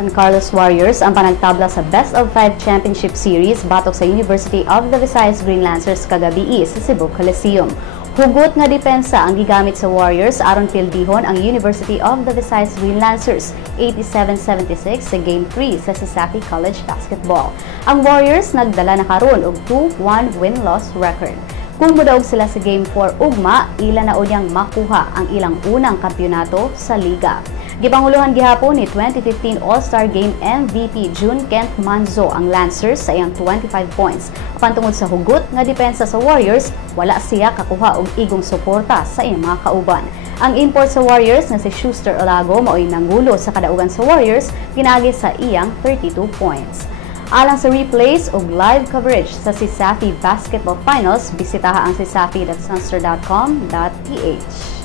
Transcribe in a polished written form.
San Carlos Warriors ang panagtabla sa Best of 5 Championship Series batok sa University of the Visayas Green Lancers kagabi sa Cebu Coliseum. Hugot nga depensa ang gigamit sa Warriors aron pildihon ang University of the Visayas Green Lancers 87-76 sa Game 3 sa Sasaki College Basketball. Ang Warriors nagdala na karon og 2-1 win-loss record. Kung mudaog sila sa Game 4 ugma, ila na unyang makuha ang ilang unang kampyonato sa liga. Gipanguluhan gihapon ni 2015 All-Star Game MVP June Kent Manzo ang Lancers sa iyang 25 points. Apan tungod sa hugot nga depensa sa Warriors, wala siya kakuha og igong suporta sa iyang mga kauban. Ang import sa Warriors nga si Schuster Olago mao'y nangulo sa kadaugan sa Warriors pinagi sa iyang 32 points. Alang sa replays ug live coverage sa CSAFI Basketball Finals, bisitaha ang csafi.sunster.com.ph.